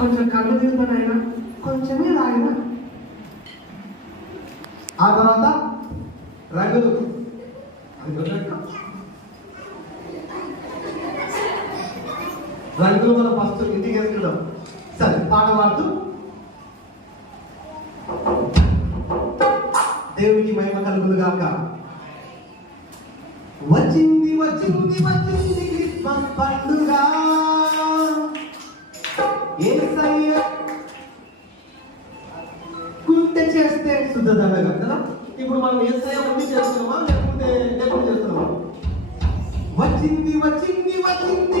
కొంచెం కళ్ళు తిరుగుతానైనా కొంచెమే తాగిన. ఆ తర్వాత రంగులు రంగులు మనం ఫస్ట్ ఇంటికి వేసుకుందాం. సరే, పాట పాడుతూ దేవునికి మహిమ కలుగును గాక. వచ్చింది వచ్చింది వచ్చింది క్రిస్మస్ పండుగ, యేసయ్య కుంటే చేస్తే శుద్ధదండగా కదా. ఇప్పుడు మనం యేసయ్య ఉండి చేస్తున్నామా లేకపోతే లేకుండా చేస్తున్నామా? వచ్చింది వచ్చింది వచ్చింది